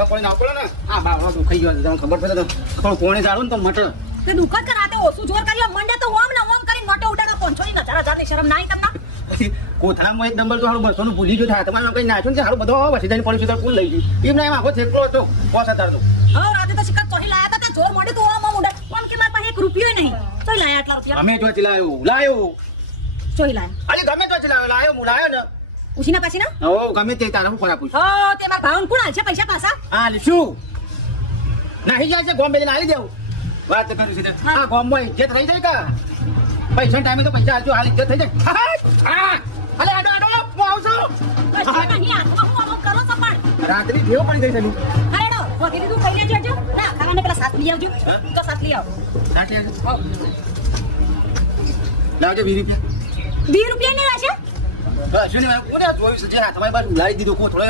મારો કોઈ ના પડે ને આ બાવળો દુખાઈ ગયો તમને ખબર પડે તો થોડું કોણે જાળું ને તો મટે તે દુકાન કરાતે ઓછું જોર કર્યો મંડે તો ઓમ ને ઓમ કરીને મોટો ઉડાડો 500 ની શરમ નહીં કરતા કોથળામાં એક ડમ્બલ તો હારું 200 નું ભૂલી ગયો થાય તમારે કઈ નાખ્યું છે હારું બધો વસી જઈને પડી તો કોણ લઈ ગઈ એમ ના એમ આખો થેકલો હતો પોસ હતા તો હવે રાતે તો શિકાર ચોહી લાયા હતા જોર મોડે તો ઓમ ઉડાડ પણ કે મારા પાસે 1 રૂપિયો નહીં ચોહી લાયા આટલા રૂપિયા અમે તો લાયો ચોહી લાયા અરે ગમે તો લાયો હું લાયો ને ઉસીના પાછી ના ઓ ગમે તે તારા હું ખરાબ પૂછ હો તે મારા ભાવન કોણ આલશે પૈસા પાછા આ લીશું નાહી જાય છે ગોમ બેલીને આલી દેવું વાત કરું સીધે આ ગોમમાં ઇજ્જત રહી જાય કા પૈસા ટાઈમે તો પૈસા આલજો હાલ ઇજ્જત થઈ જાય અલે આડો હું આવશું નહીં આમાં હું આમ કરો છો પણ રાત્રિ ભેવ પડી ગઈ છે અરે ડો વગેરે તું કઈ લેજો જો ના ખાવાને પેલા સાસ લઈ આવજો તો સાસ લઈ આવો લાવજો 20 રૂપિયા 20 રૂપિયા ને લાશે બસ જોને કોને જોયું છે જે હાથમાં બસ ઉલાડી દીધું કો થોડો